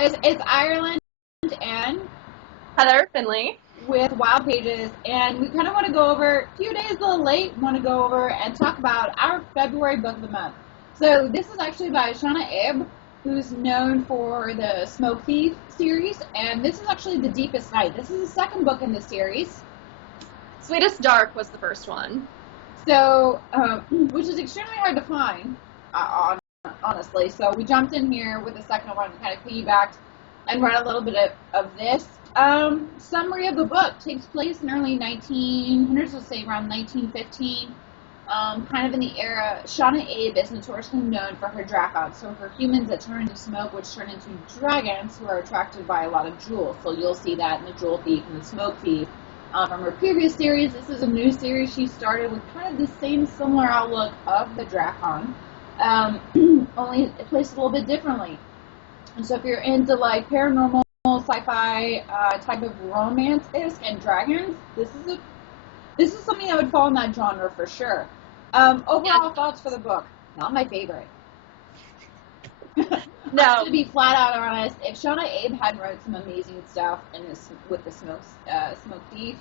guys, it's Ireland and Heather Finley. with Wild Pages, and we kind of want to go over, a few days a little late, want to go over and talk about our February book of the month. So this is actually by Shana Abe, who's known for the Smoke Thief series, and this is actually The Deepest Night. This is the second book in the series. Sweetest Dark was the first one. So, which is extremely hard to find, honestly. So we jumped in here with the second one, kind of piggybacked, and read a little bit of this. Summary of the book takes place in early 1900s, let's say around 1915, kind of in the era. Shana Abe is notoriously known for her dragons, so for humans that turn into smoke, which turn into dragons who are attracted by a lot of jewels. So you'll see that in the Jewel Thief and the Smoke Thief. From her previous series, this is a new series she started with kind of the same similar outlook of the Drakon, only placed a little bit differently. And so if you're into like paranormal, sci-fi type of romance-esque and dragons, this is something that would fall in that genre for sure. Overall thoughts for the book, not my favorite. No. To be flat out honest, if Shana Abe hadn't wrote some amazing stuff with the Smoke Thief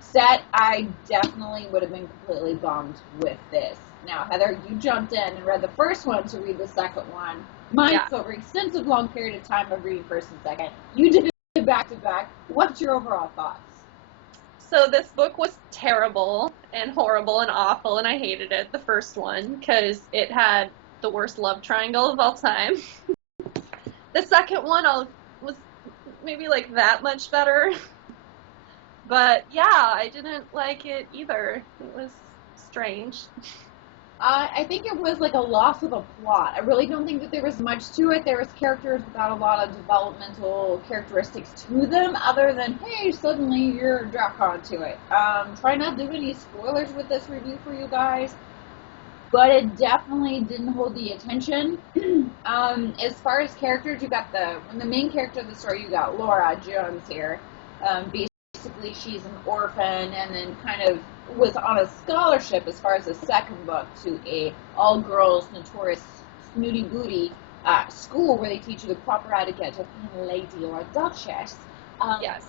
set, I definitely would have been completely bummed with this. Now, Heather, you jumped in and read the first one to read the second one. Mine over extensive long period of time of reading first and second. You did it back to back. What's your overall thoughts? So this book was terrible and horrible and awful, and I hated it, the first one, because it had the worst love triangle of all time. The second one was maybe like that much better. But yeah, I didn't like it either. It was strange. I think it was like a loss of a plot. I really don't think that there was much to it. There was characters without a lot of developmental characteristics to them, other than, hey, suddenly you're Drakon to it. Try not to do any spoilers with this review for you guys, but it definitely didn't hold the attention. As far as characters, you got the main character of the story, you got Laura Jones here. Basically, she's an orphan, and then kind of was on a scholarship as far as the second book to a all-girls notorious snooty booty school where they teach you the proper etiquette to being a lady or a duchess. Yes.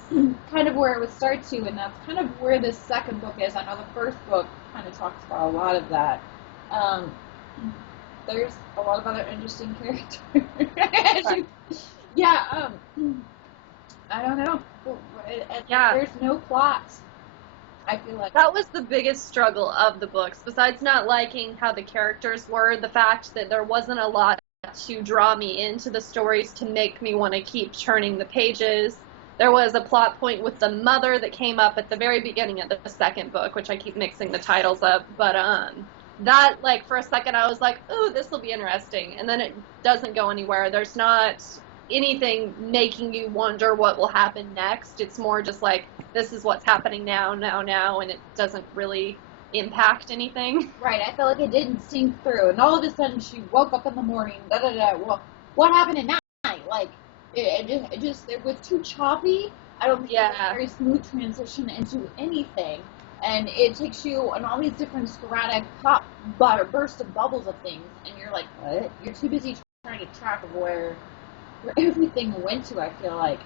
Kind of where it would start to, and that's kind of where this second book is. I know the first book kind of talks about a lot of that. There's a lot of other interesting characters. I don't know. There's no plot. I feel like that was the biggest struggle of the books. Besides not liking how the characters were, the fact that there wasn't a lot to draw me into the stories to make me want to keep turning the pages. There was a plot point with the mother that came up at the very beginning of the second book, which I keep mixing the titles up, but that, like, for a second I was like, ooh, this will be interesting, and then it doesn't go anywhere. There's not anything making you wonder what will happen next. It's more just like, this is what's happening now, and it doesn't really impact anything. Right, I felt like it didn't sink through, and all of a sudden she woke up in the morning, well, what happened at night? Like, it was too choppy. I don't think it was a very smooth transition into anything. And it takes you on all these different sporadic burst of bubbles of things, and you're like, what? You're too busy trying to track of where everything went to, I feel like.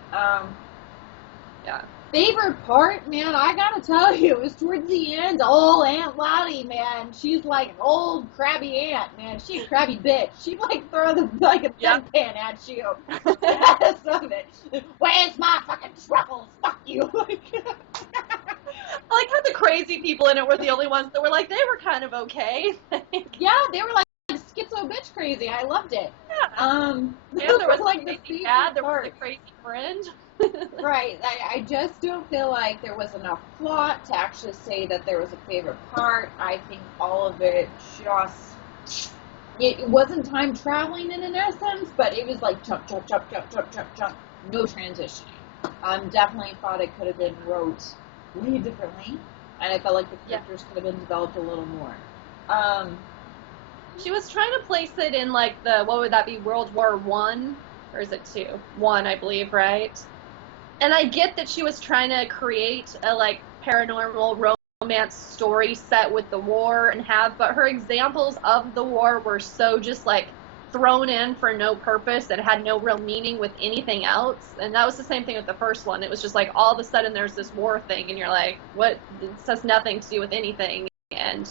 Favorite part, man, I gotta tell you, it was towards the end. Old Aunt Lottie, man, she's like an old crabby aunt, man. She's a crabby bitch. She'd like throw a bedpan at you. Some of it. Where's my fucking truffles? Fuck you. I like how the crazy people in it were the only ones that were like, they were kind of okay. Yeah, they were like schizo bitch crazy. I loved it. Yeah. There was like the crazy dad, there was the crazy friend. Right. I just don't feel like there was enough plot to actually say that there was a favorite part. I think all of it just, it wasn't time traveling in an essence, but it was like jump, no transitioning. Definitely thought it could have been wrote way differently, and I felt like the characters could have been developed a little more. She was trying to place it in like what would that be, World War I? Or is it II? I believe, right? And I get that she was trying to create a like paranormal romance story set with the war but her examples of the war were so just like thrown in for no purpose that had no real meaning with anything else. And that was the same thing with the first one. It was just like all of a sudden there's this war thing and you're like, what? This has nothing to do with anything. And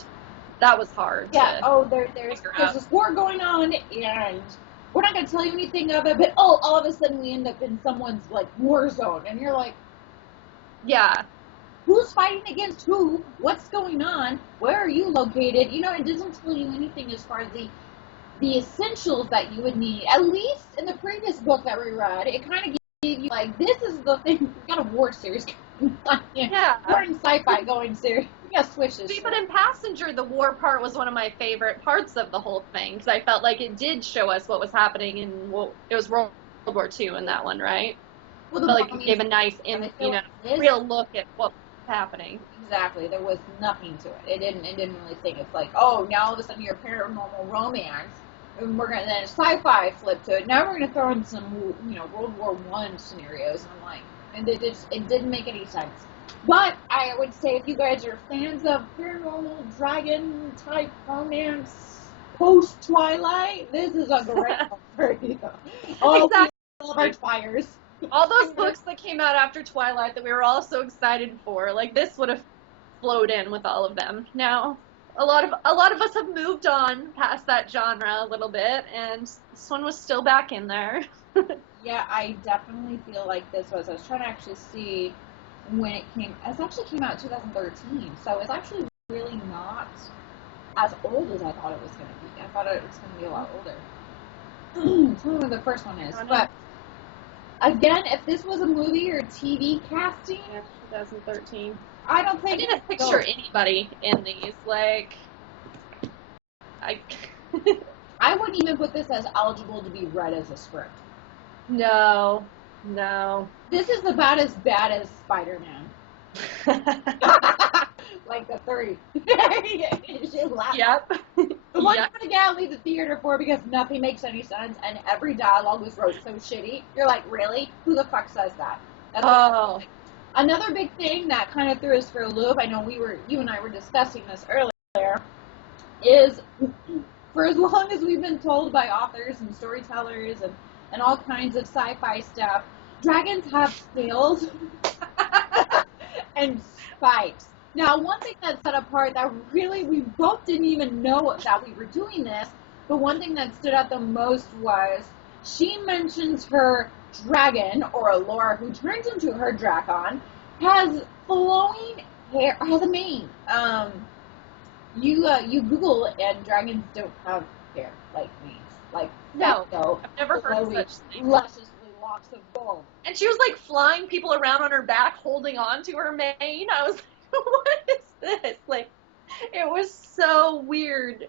that was hard. Yeah, there's this war going on and we're not going to tell you anything of it, but all of a sudden we end up in someone's like war zone and you're like, yeah. Who's fighting against who? What's going on? Where are you located? You know, it doesn't tell you anything as far as the essentials that you would need. At least in the previous book that we read, it kind of gave you, like, this is the thing. We got a war series going on here. Yeah. We're in sci-fi going serious. We got switches. See, but in Passenger, the war part was one of my favorite parts of the whole thing, because I felt like it did show us what was happening in, it was World War II in that one, right? Well, like it gave a nice, real look at what was happening. Exactly. There was nothing to it. It didn't really think it's like, oh, now all of a sudden you're paranormal romance, and we're gonna then sci-fi flip to it. Now we're gonna throw in some, World War I scenarios, and I'm like, and it didn't make any sense. But I would say if you guys are fans of paranormal dragon type romance post Twilight, this is a great one for you. Exactly. Large fires. All those books that came out after Twilight that we were all so excited for, like this would have flowed in with all of them. Now, a lot of us have moved on past that genre a little bit, and this one was still back in there. Yeah, I definitely feel like this was. I was trying to actually see when it came. It actually came out in 2013, so it's actually really not as old as I thought it was going to be. I thought it was going to be a lot older. Tell me what the first one is, but. Again, if this was a movie or TV casting, 2013. I don't think I didn't picture anybody in these. Like, I wouldn't even put this as eligible to be read as a script. No. This is about as bad as Spider-Man. Like the 30. Yep. The one you're gonna get leave the theater for because nothing makes any sense and every dialogue was wrote so shitty. You're like, really? Who the fuck says that? That's another big thing that kind of threw us for a loop. I know you and I were discussing this earlier. Is for as long as we've been told by authors and storytellers and all kinds of sci-fi stuff, dragons have scales and spikes. Now, one thing that set apart that really we both didn't even know that we were doing this, but one thing that stood out the most was she mentions her dragon, or Laura, who turns into her dragon, has flowing hair, has a mane. You Google it, and dragons don't have hair like manes. Like, no, I've never heard of such thing. Lusciously locks of gold. And she was like flying people around on her back, holding on to her mane. I was like, what is this? Like, it was so weird.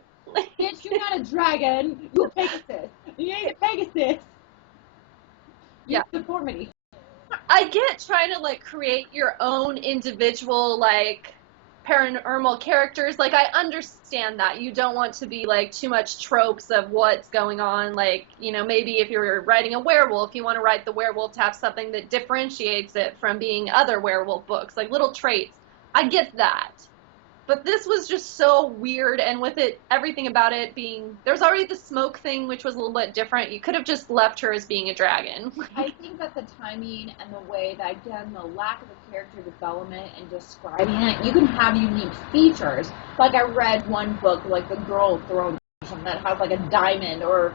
Bitch, you're not a dragon. You're Pegasus. You ain't a Pegasus. Yeah. Deformity. I get trying to, like, create your own individual, like, paranormal characters. Like, I understand that. You don't want to be, like, too much tropes of what's going on. Like, maybe if you're writing a werewolf, you want to write the werewolf to have something that differentiates it from being other werewolf books, like little traits. I get that. But this was just so weird, and with it, everything about it being, there's already the smoke thing, which was a little bit different. You could have just left her as being a dragon. I think that the timing and the way that, again, the lack of the character development and describing it, you can have unique features. Like, I read one book, like The Girl Throne, that has, like, a diamond or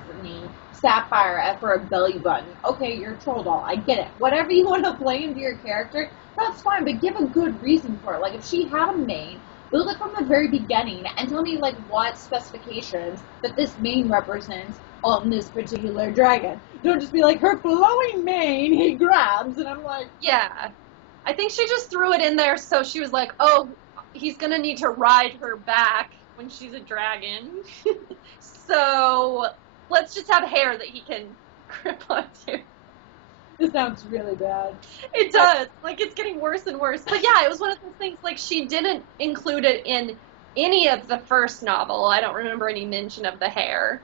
sapphire for a belly button. Okay, you're a troll doll. I get it. Whatever you want to play into your character, that's fine, but give a good reason for it. Like, if she had a mane, build it from the very beginning and tell me, like, what specifications that this mane represents on this particular dragon. Don't just be like, her flowing mane, he grabs, and I'm like... Yeah. I think she just threw it in there so she was like, oh, he's gonna need to ride her back when she's a dragon. So, let's just have hair that he can grip onto. This sounds really bad. It does. Like, it's getting worse and worse. But yeah, it was one of those things, like, she didn't include it in any of the first novel. I don't remember any mention of the hair.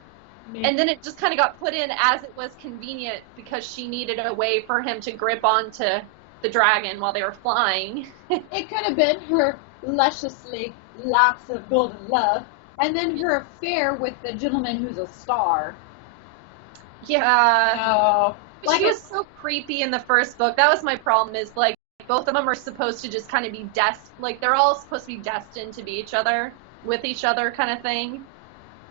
Maybe. And then it just kind of got put in as it was convenient because she needed a way for him to grip onto the dragon while they were flying. It could have been her lusciously locks of golden love, and then her affair with the gentleman who's a star. Yeah. No. She was so creepy in the first book. That was my problem, is, like, both of them are supposed to just kind of be like, they're all supposed to be destined to be with each other kind of thing.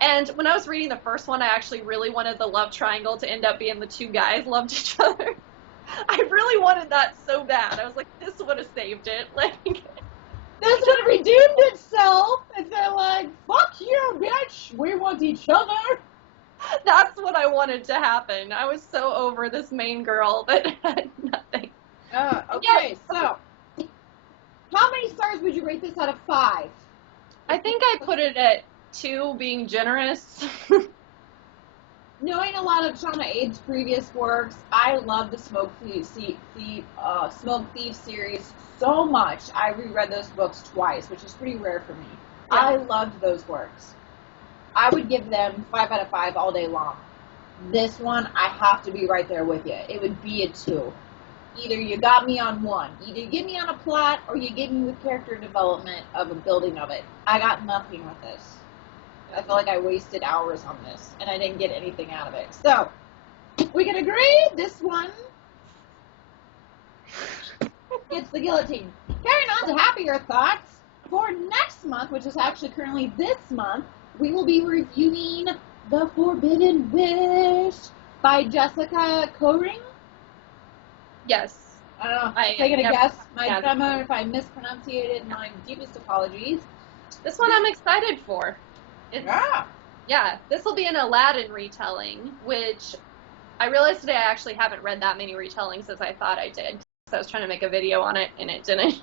And when I was reading the first one, I actually really wanted the love triangle to end up being the two guys loved each other. I really wanted that so bad. I was like, this would have saved it. Like, this would have redeemed itself. And they're like, fuck you, bitch. We want each other. That's what I wanted to happen. I was so over this main girl that had nothing. Okay, so how many stars would you rate this out of 5? I think I put it at 2, being generous. Knowing a lot of Shana Abe's previous works, I love the Smoke Thief series so much. I reread those books twice, which is pretty rare for me. Yeah. I loved those works. I would give them 5 out of 5 all day long. This one, I have to be right there with you. It would be a 2. Either you got me on one. Either you get me on a plot, or you get me with character development of a building of it. I got nothing with this. I feel like I wasted hours on this, and I didn't get anything out of it. So, we can agree this one gets the guillotine. Carrying on to happier thoughts, for next month, which is actually currently this month, we will be reviewing The Forbidden Wish by Jessica Coring. Yes. I don't know. I'm taking a guess. My grammar, if I mispronunciated, my deepest apologies. This one I'm excited for. Yeah, this will be an Aladdin retelling, which I realized today I actually haven't read that many retellings as I thought I did. So I was trying to make a video on it, and it didn't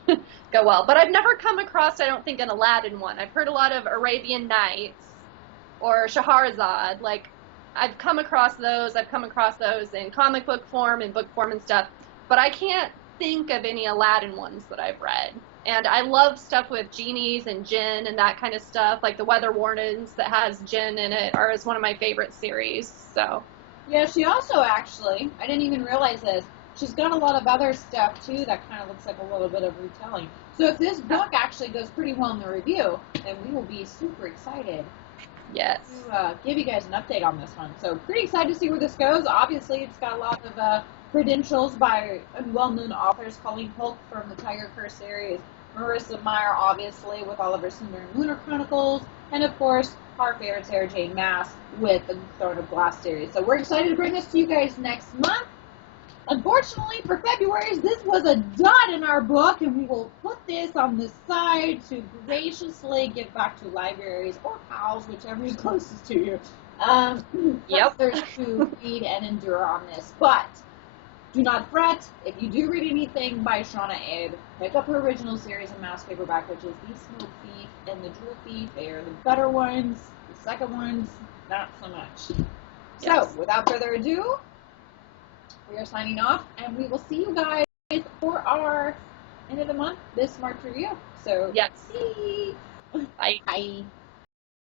go well. But I've never come across, I don't think, an Aladdin one. I've heard a lot of Arabian Nights or Shahrazad. Like, I've come across those in comic book form and book form and stuff. But I can't think of any Aladdin ones that I've read. And I love stuff with genies and jinn and that kind of stuff, like the Weather Wardens that has jinn in it is one of my favorite series. So yeah, she also actually, I didn't even realize this, she's got a lot of other stuff too that kind of looks like a little bit of retelling. So if this book actually goes pretty well in the review, then we will be super excited. Yes. To give you guys an update on this one. So pretty excited to see where this goes. Obviously, it's got a lot of credentials by well-known authors. Colleen Polk from the Tiger Curse series, Marissa Meyer, obviously, with all of her Cinder and Lunar Chronicles, and of course, our favorite Sarah J. Maas with the Throne of Glass series. So we're excited to bring this to you guys next month. Unfortunately, for February, this was a dot in our book, and we will put this on the side to graciously give back to libraries or pals, whichever is closest to you. Yep. There's to read and endure on this. But do not fret. If you do read anything by Shana Abe, pick up her original series in mass paperback, which is The Smoke Thief and The Jewel Thief. They are the better ones. The second ones, not so much. Yes. So, without further ado, we are signing off, and we will see you guys for our end of the month, this March review. So, yes. See. Bye. Bye.